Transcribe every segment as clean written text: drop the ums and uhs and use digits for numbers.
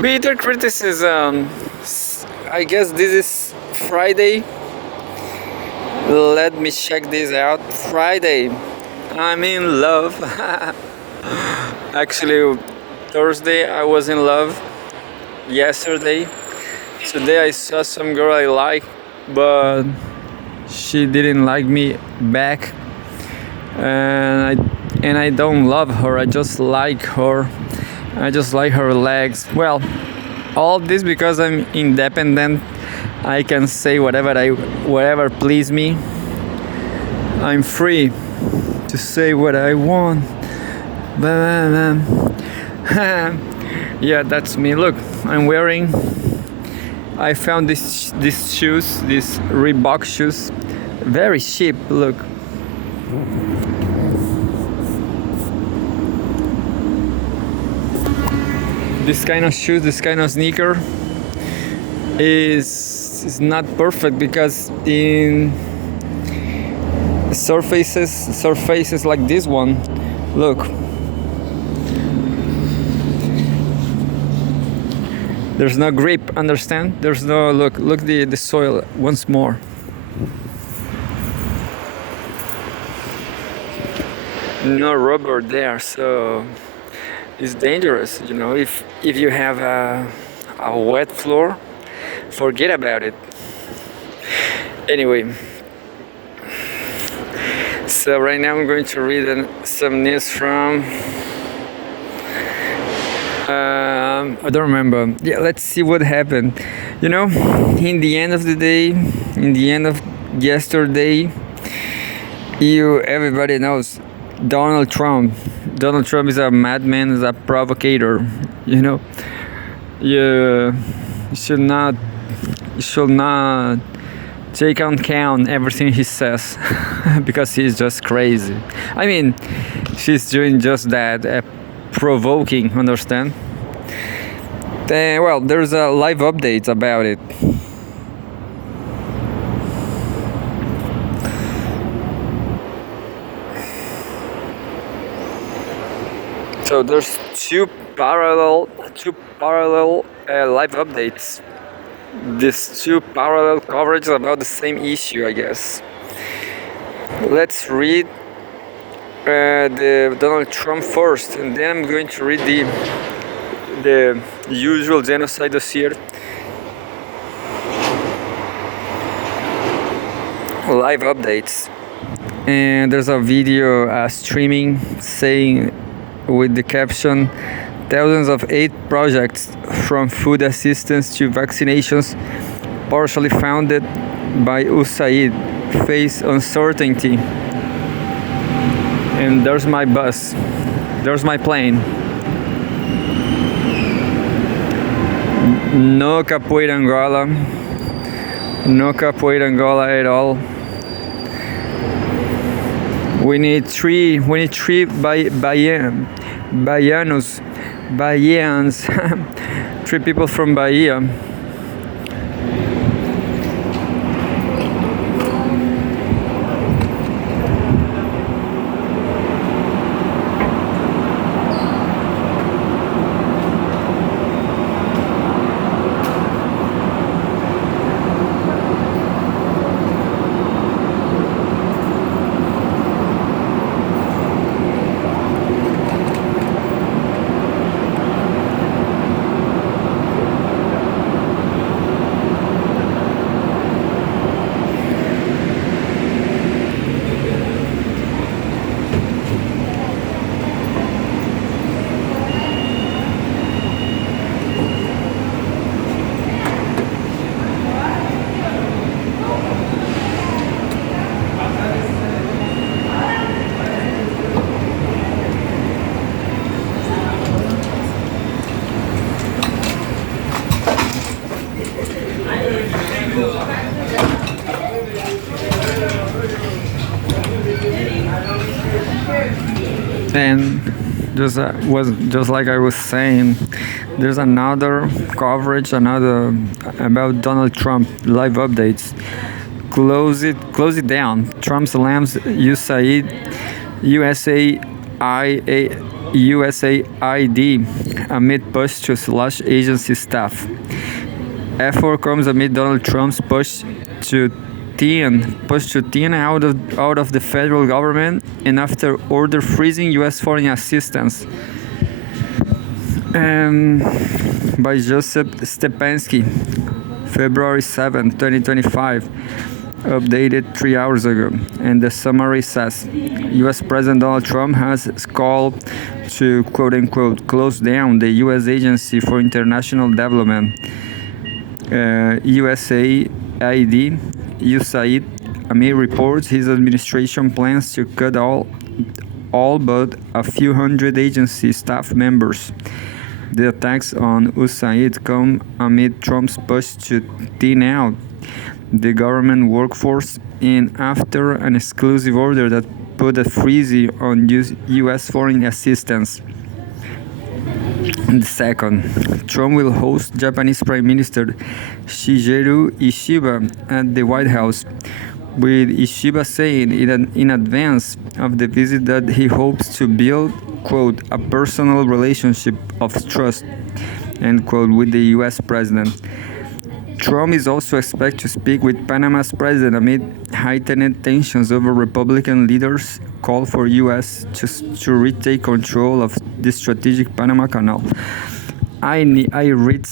Bitter criticism. I guess this is Friday. Let me check this out. Friday. I'm in love. Actually, Thursday I was in love. Yesterday. Today I saw some girl I like, but she didn't like me back. And I don't love her. I just like her. I just like her legs. Well, all this because I'm independent. I can say whatever please me. I'm free to say what I want. Yeah, that's me. Look, I'm wearing. I found these shoes, these Reebok shoes, very cheap. Look. This kind of shoes, this kind of sneaker is not perfect because in surfaces like this one, look, there's no grip. Understand? There's no look the soil once more. No rubber there, so it's dangerous. If you have a wet floor, forget about it. Anyway, so right now I'm going to read some news from I don't remember. Yeah, let's see what happened. In the end of the day, in the end of yesterday, everybody knows Donald Trump. Donald Trump is a madman, is a provocator. You should not take on count everything he says because he's just crazy. I mean, she's doing just that, provoking. Understand? Well, there's a live update about it. So there's two parallel live updates. These two parallel coverages about the same issue, I guess. Let's read the Donald Trump first, and then I'm going to read the usual genocide dossier. Live updates. And there's a video streaming saying with the caption, thousands of aid projects from food assistance to vaccinations partially funded by USAID face uncertainty. And there's my bus. There's my plane. No capoeira Angola. No capoeira Angola at all. We need three Bahians, three people from Bahia. And just like I was saying, there's another coverage, about Donald Trump live updates. Close it down. Trump slams USAID USAID amid push to slash agency staff. Effort comes amid Donald Trump's to thin out of the federal government and after order freezing U.S. foreign assistance. By Joseph Stepansky, February 7, 2025, updated 3 hours ago. And the summary says U.S. President Donald Trump has called to quote unquote close down the U.S. Agency for International Development, USAID, amid reports his administration plans to cut all but a few hundred agency staff members. The attacks on USAID come amid Trump's push to thin out the government workforce and after an exclusive order that put a freeze on U.S. foreign assistance. And second, Trump will host Japanese Prime Minister Shigeru Ishiba at the White House, with Ishiba saying in advance of the visit that he hopes to build, quote, a personal relationship of trust, end quote, with the U.S. president. Trump is also expected to speak with Panama's president amid heightened tensions over Republican leaders' call for U.S. to retake control of the strategic Panama Canal. I read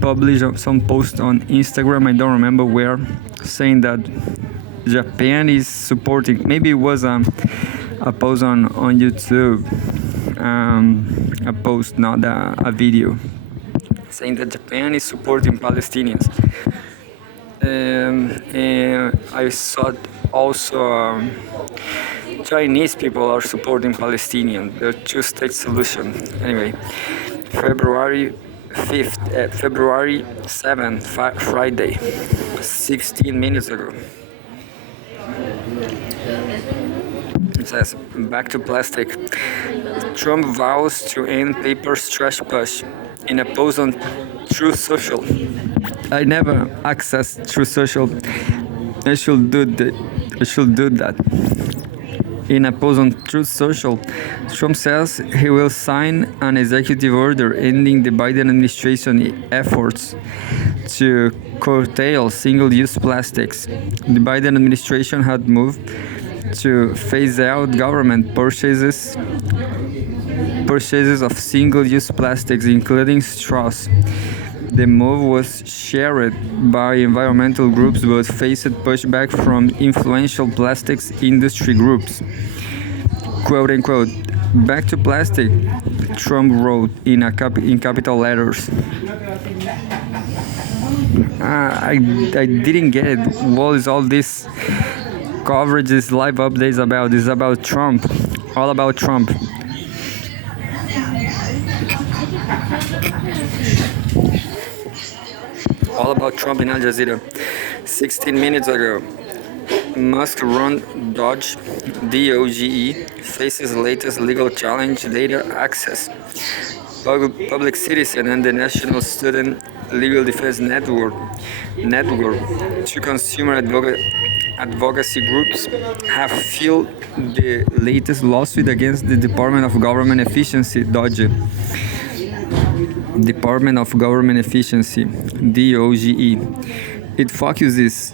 published some post on Instagram, I don't remember where, saying that Japan is supporting, maybe it was a post on YouTube, a post, not a video, saying that Japan is supporting Palestinians. And I saw also Chinese people are supporting Palestinians, the two-state solution. Anyway, February 7th, Friday, 16 minutes ago. It says, back to plastic. Trump vows to end paper's trash push in a post on Truth Social. I never access Truth Social. I should do that. In a post on Truth Social, Trump says he will sign an executive order ending the Biden administration efforts to curtail single-use plastics. The Biden administration had moved to phase out government purchases of single-use plastics, including straws. The move was shared by environmental groups but faced pushback from influential plastics industry groups. Quote unquote, back to plastic, Trump wrote in capital letters. I didn't get it. What is all this coverage, this live updates about? This is about Trump. All about Trump. All about Trump in Al Jazeera. 16 minutes ago, Musk-run Doge, DOGE, faces latest legal challenge: data access. Public Citizen and the National Student Legal Defense Network, two consumer advocacy groups, have filed the latest lawsuit against the Department of Government Efficiency, DOGE. Department of Government Efficiency, DOGE. It focuses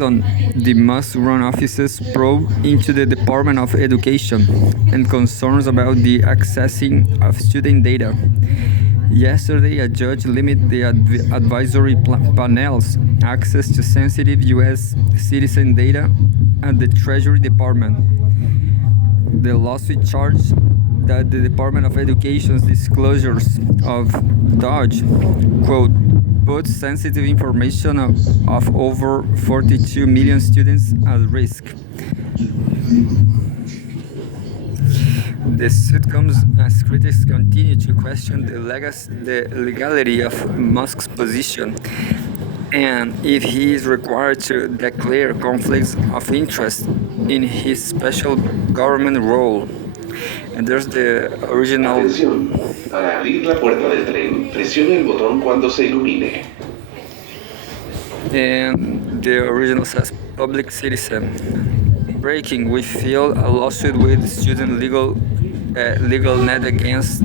on the Musk-run office's probe into the Department of Education and concerns about the accessing of student data. Yesterday, a judge limited the advisory panel's access to sensitive U.S. citizen data at the Treasury Department. The lawsuit charged that the Department of Education's disclosures of DOGE, quote, put sensitive information of over 42 million students at risk. The suit comes as critics continue to question the legality of Musk's position and if he is required to declare conflicts of interest in his special government role. And there's the original. Atención. Para abrir la puerta del tren, presione el botón cuando se ilumine. And the original says Public Citizen. Breaking, we filed a lawsuit with Student Legal Net against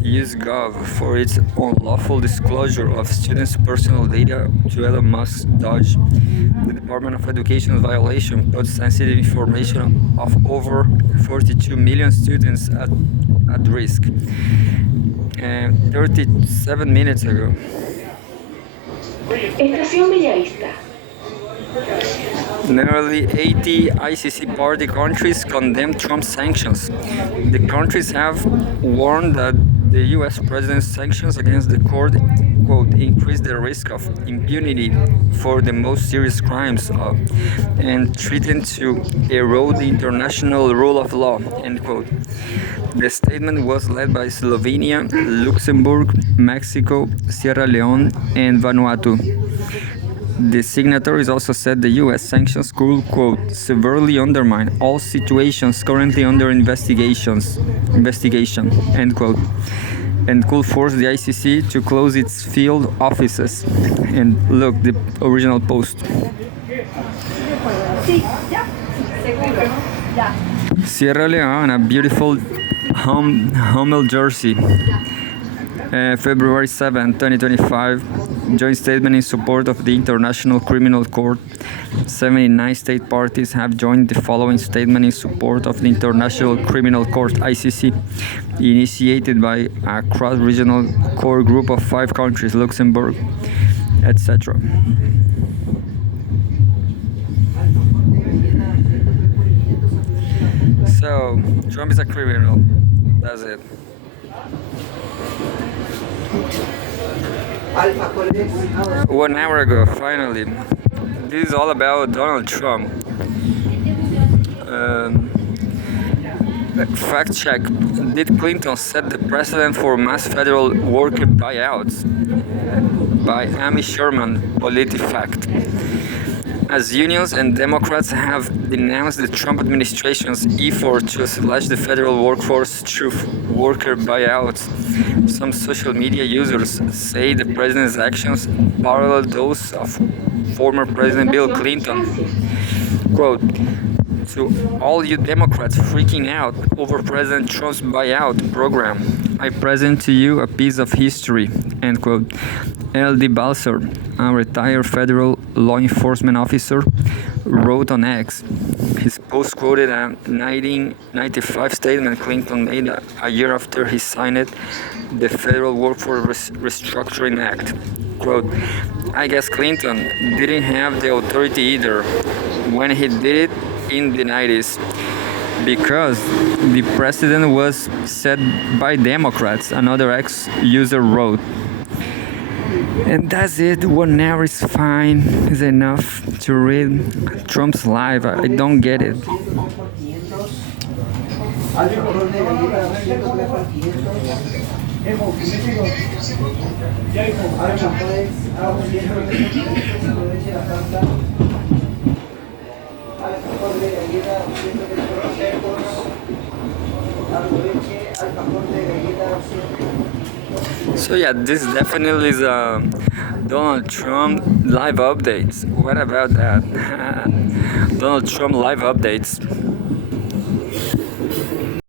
USGov for its unlawful disclosure of students' personal data to Elon Musk's Dodge. The Department of Education's violation put sensitive information of over 42 million students at risk. 37 minutes ago. Estación Bellavista. Nearly 80 ICC party countries condemned Trump's sanctions. The countries have warned that the US president's sanctions against the court, quote, increase the risk of impunity for the most serious crimes and threaten to erode the international rule of law, end quote. The statement was led by Slovenia, Luxembourg, Mexico, Sierra Leone, and Vanuatu. The signatories also said the US sanctions could, quote, severely undermine all situations currently under investigation, end quote, and could force the ICC to close its field offices. And look, the original post. Sierra Leone, a beautiful Hummel jersey. February 7, 2025, joint statement in support of the International Criminal Court. 79 state parties have joined the following statement in support of the International Criminal Court, ICC, initiated by a cross-regional core group of 5 countries, Luxembourg, etc. So, Trump is a criminal. That's it. 1 hour ago, finally. This is all about Donald Trump. Fact check. Did Clinton set the precedent for mass federal worker buyouts? By Amy Sherman, PolitiFact. As unions and Democrats have denounced the Trump administration's effort to slash the federal workforce through worker buyouts, some social media users say the president's actions parallel those of former President Bill Clinton. Quote, to all you Democrats freaking out over President Trump's buyout program, I present to you a piece of history, end quote. L.D. Balser, a retired federal law enforcement officer, wrote on X. His post quoted a 1995 statement Clinton made a year after he signed the Federal Workforce Restructuring Act. Quote, I guess Clinton didn't have the authority either when he did it in the 90s because the precedent was set by Democrats, another ex-user wrote. And that's it. 1 hour is fine. Is enough to read Trump's life. I don't get it. So yeah, this definitely is a Donald Trump live updates. What about that? Donald Trump live updates.